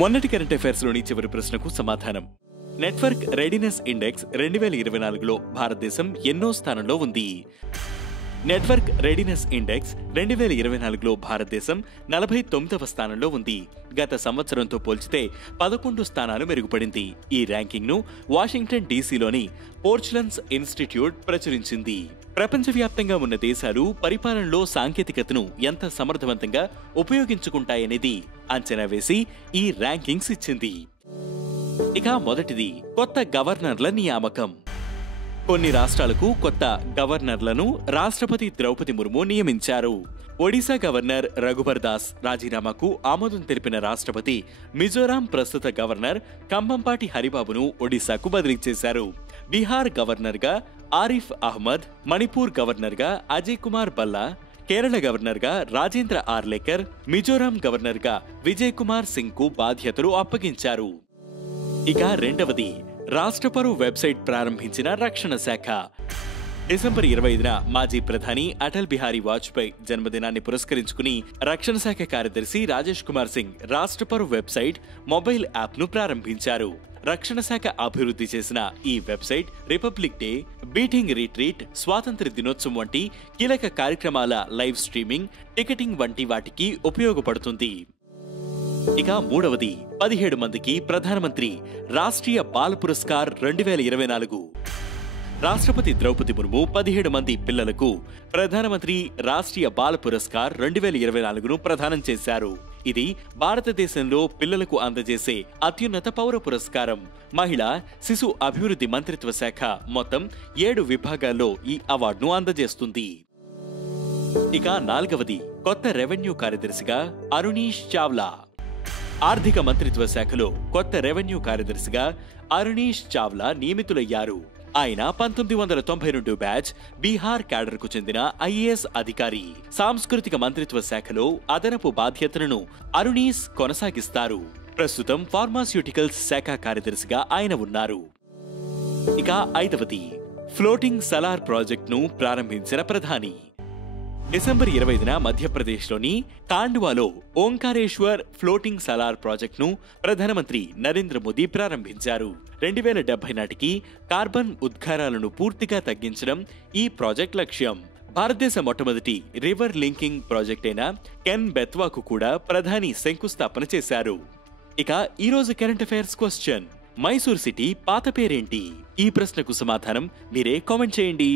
మొన్నటి current affairs లోని చివరి ప్రశ్నకు సమాధానం. నెట్వర్క్ రెడీనెస్ ఇండెక్స్ 2024లో భారతదేశం ఎన్నో స్థానంలో ఉంది? నెట్వర్క్ రెడీనెస్ ఇండెక్స్ 2024లో భారతదేశం 49వ స్థానంలో ఉంది. గత సంవత్సరంతో పోల్చితే 11 స్థానాలు మెరుగుపడింది. ఈ ర్యాంకింగ్ ను వాషింగ్టన్ డీసీలోని పోర్చులన్స్ ఇన్స్టిట్యూట్ ప్రచురించింది. ప్రపంచవ్యాప్తంగా ఉన్న దేశాలు పరిపాలనలో సాంకేతికతను ఎంత సమర్థవంతంగా ఉపయోగించుకుంటాయనేది అంచనా వేసి ఈ ర్యాంకింగ్స్ ఇచ్చింది. ఇక మొదటిది కొత్త గవర్నర్ల నియామకం. కొన్ని రాష్ట్రాలకు కొత్త గవర్నర్లను రాష్ట్రపతి ద్రౌపది ముర్ము నియమించారు. ఒడిశా గవర్నర్ రఘుబర్ దాస్ రాజీనామాకు ఆమోదం తెలిపిన రాష్ట్రపతి మిజోరాం ప్రస్తుత గవర్నర్ కంభంపాటి హరిబాబును ఒడిశాకు బదిలీ చేశారు. బీహార్ గవర్నర్గా ఆరిఫ్ అహ్మద్, మణిపూర్ గవర్నర్గా అజయ్ కుమార్ భల్లా, కేరళ గవర్నర్గా రాజేంద్ర ఆర్లేకర్, మిజోరాం గవర్నర్గా విజయ్ కుమార్ సింగ్ కు బాధ్యతలు అప్పగించారు. ఇక రెండవది రాష్ట్రపరు వెబ్సైట్ ప్రారంభించిన రక్షణ శాఖ. డిసెంబర్ 25న మాజీ ప్రధాని అటల్ బిహారీ వాజ్పేయి జన్మదినాన్ని పురస్కరించుకుని రక్షణ శాఖ కార్యదర్శి రాజేష్ కుమార్ సింగ్ రాష్ట్రపరు వెబ్సైట్ మొబైల్ యాప్ను ప్రారంభించారు. రక్షణ శాఖ అభివృద్ధి చేసిన ఈ website republic day, beating retreat, స్వాతంత్ర దినోత్సవం వంటి కీలక కార్యక్రమాల లైవ్ స్ట్రీమింగ్, టికెటింగ్ వంటి వాటికి ఉపయోగపడుతుంది. ఇక మూడవది 17 మందికి ప్రధానమంత్రి రాష్ట్రీయ బాల పురస్కార్ 2024. రాష్ట్రపతి ద్రౌపది ముర్ము 17 మంది పిల్లలకు ప్రధానమంత్రి రాష్ట్రీయ బాల పురస్కార్ 2024ను ప్రదానం చేశారు. ఇది భారతదేశంలో పిల్లలకు అందజేసే అత్యున్నత పౌర పురస్కారం. మహిళా శిశు అభివృద్ధి మంత్రిత్వ శాఖ మొత్తం 7 విభాగాల్లో ఈ అవార్డును అందజేస్తుంది. ఇక నాలుగవది కొత్త రెవెన్యూ కార్యదర్శిగా అరుణీష్ చావ్లా. ఆర్థిక మంత్రిత్వ శాఖలో కొత్త రెవెన్యూ కార్యదర్శిగా అరుణీష్ చావ్లా నియమితులయ్యారు. ఆయన 1992 బ్యాచ్ బీహార్ క్యాడర్కు చెందిన ఐఏఎస్ అధికారి. సాంస్కృతిక మంత్రిత్వ శాఖలో అదనపు బాధ్యతలను అరుణీష్ కొనసాగిస్తారు. ప్రస్తుతం ఫార్మాస్యూటికల్స్ శాఖ కార్యదర్శిగా ఆయన ఉన్నారు. ఇక ఐదవది ఫ్లోటింగ్ సలార్ ప్రాజెక్టును ప్రారంభించిన ప్రధాని. డిసెంబర్ 25న మధ్యప్రదేశ్లోని తాండ్వాలో ఓంకారేశ్వర్ ఫ్లోటింగ్ సలార్ ప్రాజెక్టును ప్రధానమంత్రి నరేంద్ర మోదీ ప్రారంభించారు. 2070 నాటికి కార్బన్ ఉద్గారాలను పూర్తిగా తగ్గించడం ఈ ప్రాజెక్ట్ లక్ష్యం. భారతదేశ మొట్టమొదటి రివర్ లింకింగ్ ప్రాజెక్ట్ అయిన కెన్ బెత్వాకు కూడా ప్రధాని శంకుస్థాపన చేశారు. ఇక ఈరోజు current affairs question: Mysore city పాత పేరేంటి? ఈ ప్రశ్నకు సమాధానం మీరే కామెంట్ చేయండి.